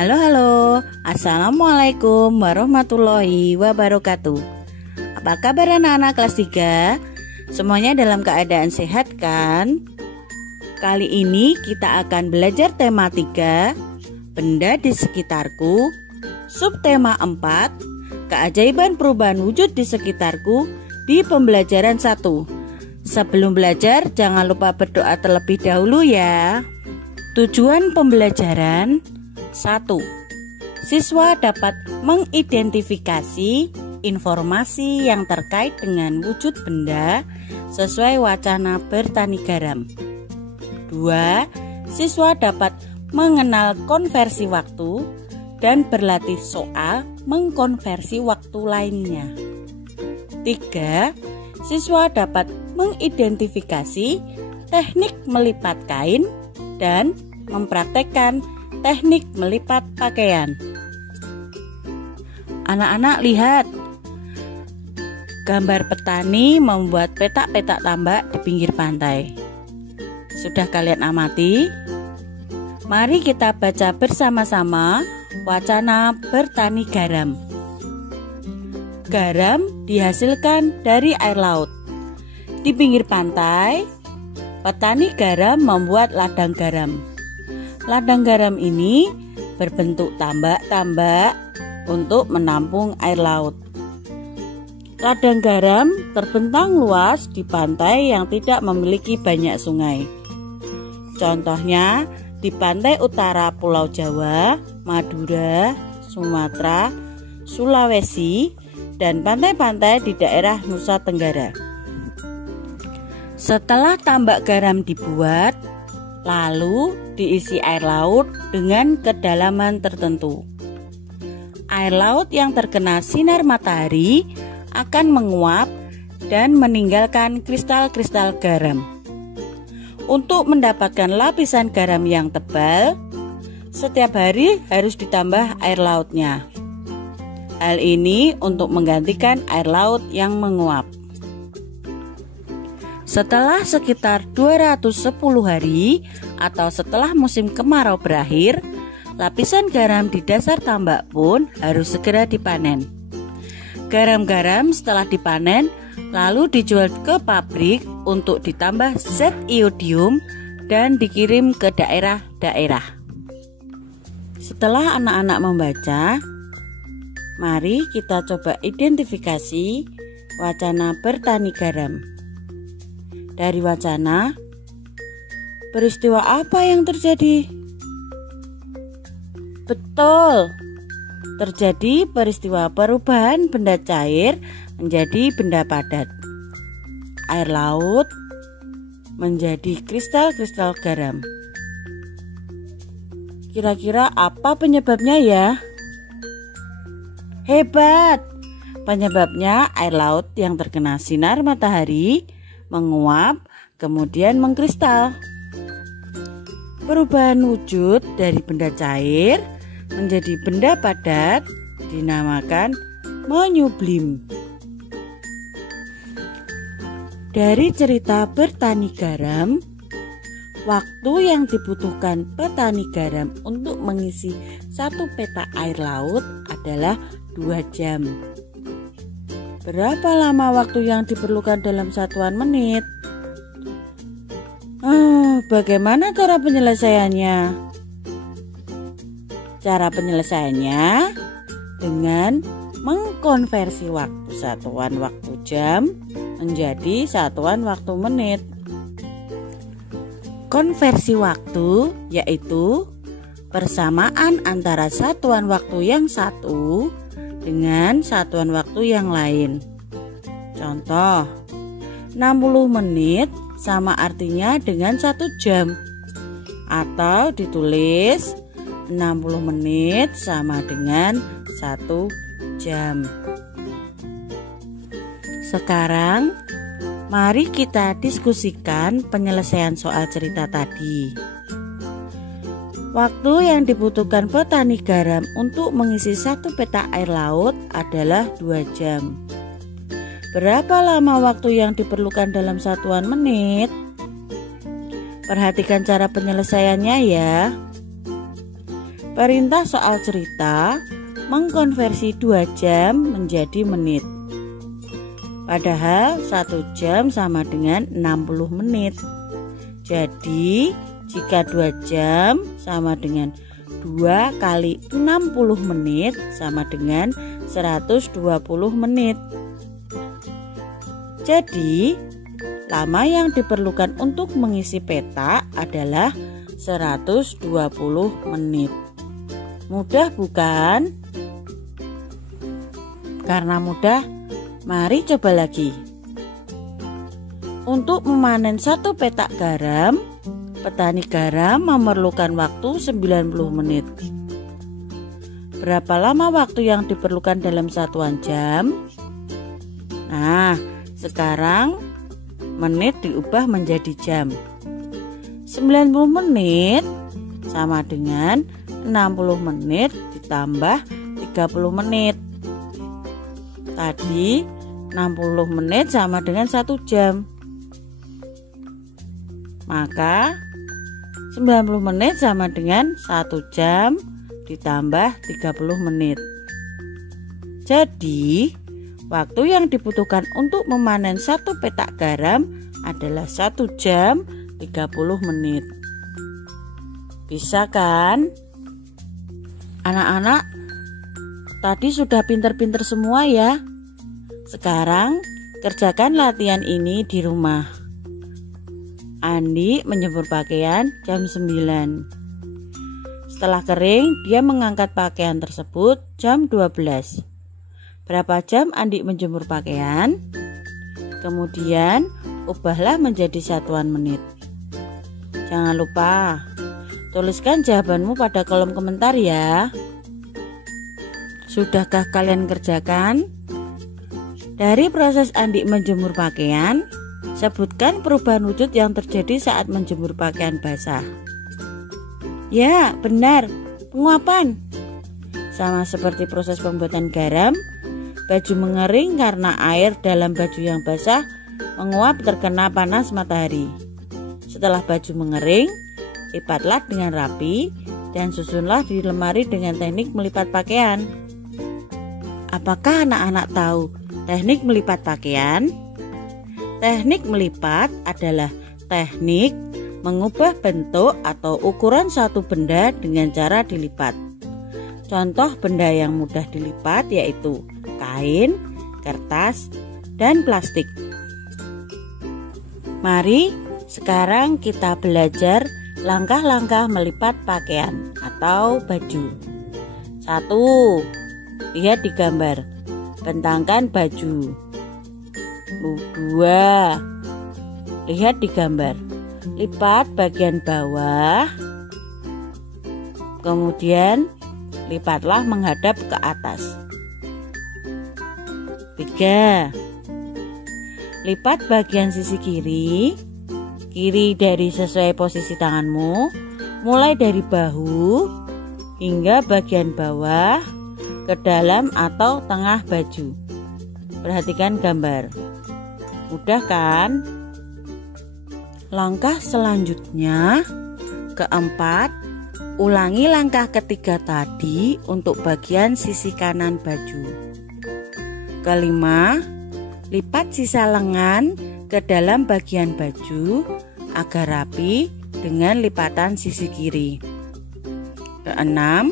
Halo, Assalamualaikum warahmatullahi wabarakatuh. Apa kabar anak-anak kelas 3? Semuanya dalam keadaan sehat kan? Kali ini kita akan belajar tema 3, benda di sekitarku. Subtema 4, keajaiban perubahan wujud di sekitarku di pembelajaran 1. Sebelum belajar, jangan lupa berdoa terlebih dahulu ya. Tujuan pembelajaran 1. Siswa dapat mengidentifikasi informasi yang terkait dengan wujud benda sesuai wacana bertani garam. 2. Siswa dapat mengenal konversi waktu dan berlatih soal mengkonversi waktu lainnya. 3. Siswa dapat mengidentifikasi teknik melipat kain dan mempraktekkan teknik melipat pakaian. Anak-anak lihat, gambar petani membuat petak-petak tambak di pinggir pantai. Sudah kalian amati? Mari kita baca bersama-sama wacana bertani garam. Garam dihasilkan dari air laut. Di pinggir pantai, petani garam membuat ladang garam. Ladang garam ini berbentuk tambak-tambak untuk menampung air laut. Ladang garam terbentang luas di pantai yang tidak memiliki banyak sungai. Contohnya di pantai utara Pulau Jawa, Madura, Sumatera, Sulawesi, dan pantai-pantai di daerah Nusa Tenggara. Setelah tambak garam dibuat, lalu diisi air laut dengan kedalaman tertentu. Air laut yang terkena sinar matahari akan menguap dan meninggalkan kristal-kristal garam. Untuk mendapatkan lapisan garam yang tebal, setiap hari harus ditambah air lautnya. Hal ini untuk menggantikan air laut yang menguap. Setelah sekitar 210 hari atau setelah musim kemarau berakhir, lapisan garam di dasar tambak pun harus segera dipanen. Garam-garam setelah dipanen lalu dijual ke pabrik untuk ditambah zat iodium dan dikirim ke daerah-daerah. Setelah anak-anak membaca, mari kita coba identifikasi wacana bertani garam. Dari wacana, peristiwa apa yang terjadi? Betul, terjadi peristiwa perubahan benda cair menjadi benda padat. Air laut menjadi kristal-kristal garam. Kira-kira apa penyebabnya ya? Hebat! Penyebabnya air laut yang terkena sinar matahari menguap, kemudian mengkristal. Perubahan wujud dari benda cair menjadi benda padat dinamakan menyublim. Dari cerita bertani garam, waktu yang dibutuhkan petani garam untuk mengisi satu petak air laut adalah 2 jam. Berapa lama waktu yang diperlukan dalam satuan menit? Bagaimana cara penyelesaiannya? Cara penyelesaiannya dengan mengkonversi waktu satuan waktu jam menjadi satuan waktu menit. Konversi waktu yaitu persamaan antara satuan waktu yang satu dengan satuan waktu yang lain. Contoh, 60 menit sama artinya dengan 1 jam. Atau ditulis 60 menit sama dengan 1 jam. Sekarang, mari kita diskusikan penyelesaian soal cerita tadi. Waktu yang dibutuhkan petani garam untuk mengisi satu petak air laut adalah 2 jam. Berapa lama waktu yang diperlukan dalam satuan menit? Perhatikan cara penyelesaiannya ya. Perintah soal cerita mengkonversi 2 jam menjadi menit. Padahal 1 jam sama dengan 60 menit. Jadi jika 2 jam sama dengan 2 kali 60 menit sama dengan 120 menit. Jadi lama yang diperlukan untuk mengisi peta adalah 120 menit. Mudah bukan? Karena mudah, mari coba lagi. Untuk memanen 1 petak garam, petani garam memerlukan waktu 90 menit. Berapa lama waktu yang diperlukan dalam satuan jam? Nah, sekarang menit diubah menjadi jam. 90 menit sama dengan 60 menit ditambah 30 menit. Tadi 60 menit sama dengan 1 jam. Maka 90 menit sama dengan 1 jam ditambah 30 menit. Jadi waktu yang dibutuhkan untuk memanen 1 petak garam adalah 1 jam 30 menit. Bisa kan? Anak-anak, tadi sudah pinter-pinter semua ya. Sekarang kerjakan latihan ini di rumah. Andi menjemur pakaian jam 9. Setelah kering, dia mengangkat pakaian tersebut jam 12. Berapa jam Andi menjemur pakaian? Kemudian ubahlah menjadi satuan menit. Jangan lupa tuliskan jawabanmu pada kolom komentar ya. Sudahkah kalian kerjakan? Dari proses Andi menjemur pakaian, sebutkan perubahan wujud yang terjadi saat menjemur pakaian basah. Ya, benar, penguapan. Sama seperti proses pembuatan garam, baju mengering karena air dalam baju yang basah menguap terkena panas matahari. Setelah baju mengering, lipatlah dengan rapi dan susunlah di lemari dengan teknik melipat pakaian. Apakah anak-anak tahu teknik melipat pakaian? Teknik melipat adalah teknik mengubah bentuk atau ukuran suatu benda dengan cara dilipat. Contoh benda yang mudah dilipat yaitu kain, kertas, dan plastik. Mari sekarang kita belajar langkah-langkah melipat pakaian atau baju. 1. Lihat di gambar. Bentangkan baju. 2. Lihat di gambar. Lipat bagian bawah. Kemudian lipatlah menghadap ke atas. 3. Lipat bagian sisi kiri dari sesuai posisi tanganmu, mulai dari bahu hingga bagian bawah ke dalam atau tengah baju. Perhatikan gambar. Mudah kan? Langkah selanjutnya, keempat, ulangi langkah ketiga tadi untuk bagian sisi kanan baju. Kelima, lipat sisa lengan ke dalam bagian baju agar rapi dengan lipatan sisi kiri. Keenam,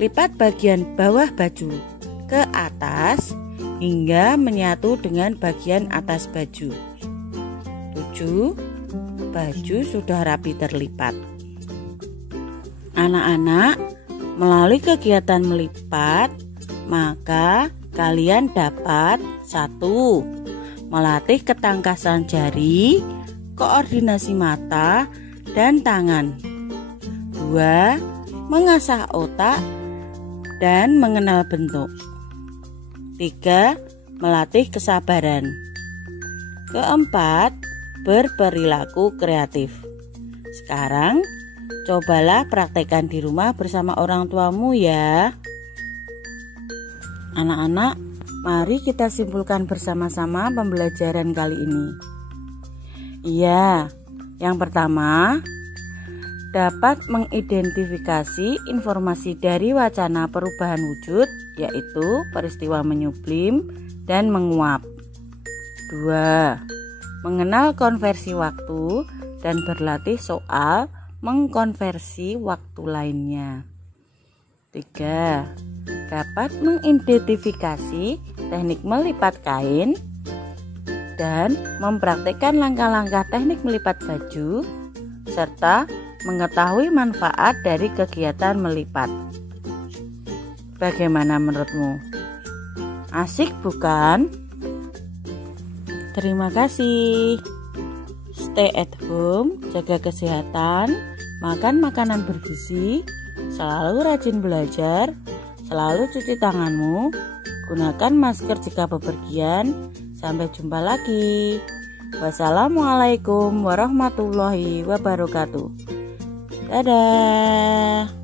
lipat bagian bawah baju ke atas hingga menyatu dengan bagian atas baju. 7. Baju sudah rapi terlipat. Anak-anak, melalui kegiatan melipat, maka kalian dapat 1. Melatih ketangkasan jari, koordinasi mata, dan tangan. 2. Mengasah otak dan mengenal bentuk. 3. Melatih kesabaran. Keempat, berperilaku kreatif. Sekarang, cobalah praktekkan di rumah bersama orang tuamu ya. Anak-anak, mari kita simpulkan bersama-sama pembelajaran kali ini. Iya, yang pertama, dapat mengidentifikasi informasi dari wacana perubahan wujud, yaitu peristiwa menyublim dan menguap. 2. Mengenal konversi waktu dan berlatih soal mengkonversi waktu lainnya. 3. Dapat mengidentifikasi teknik melipat kain dan mempraktikkan langkah-langkah teknik melipat baju serta mengetahui manfaat dari kegiatan melipat. Bagaimana menurutmu? Asik bukan? Terima kasih. Stay at home, jaga kesehatan, makan makanan bergizi, selalu rajin belajar, selalu cuci tanganmu, gunakan masker jika bepergian. Sampai jumpa lagi. Wassalamualaikum warahmatullahi wabarakatuh. Dadah.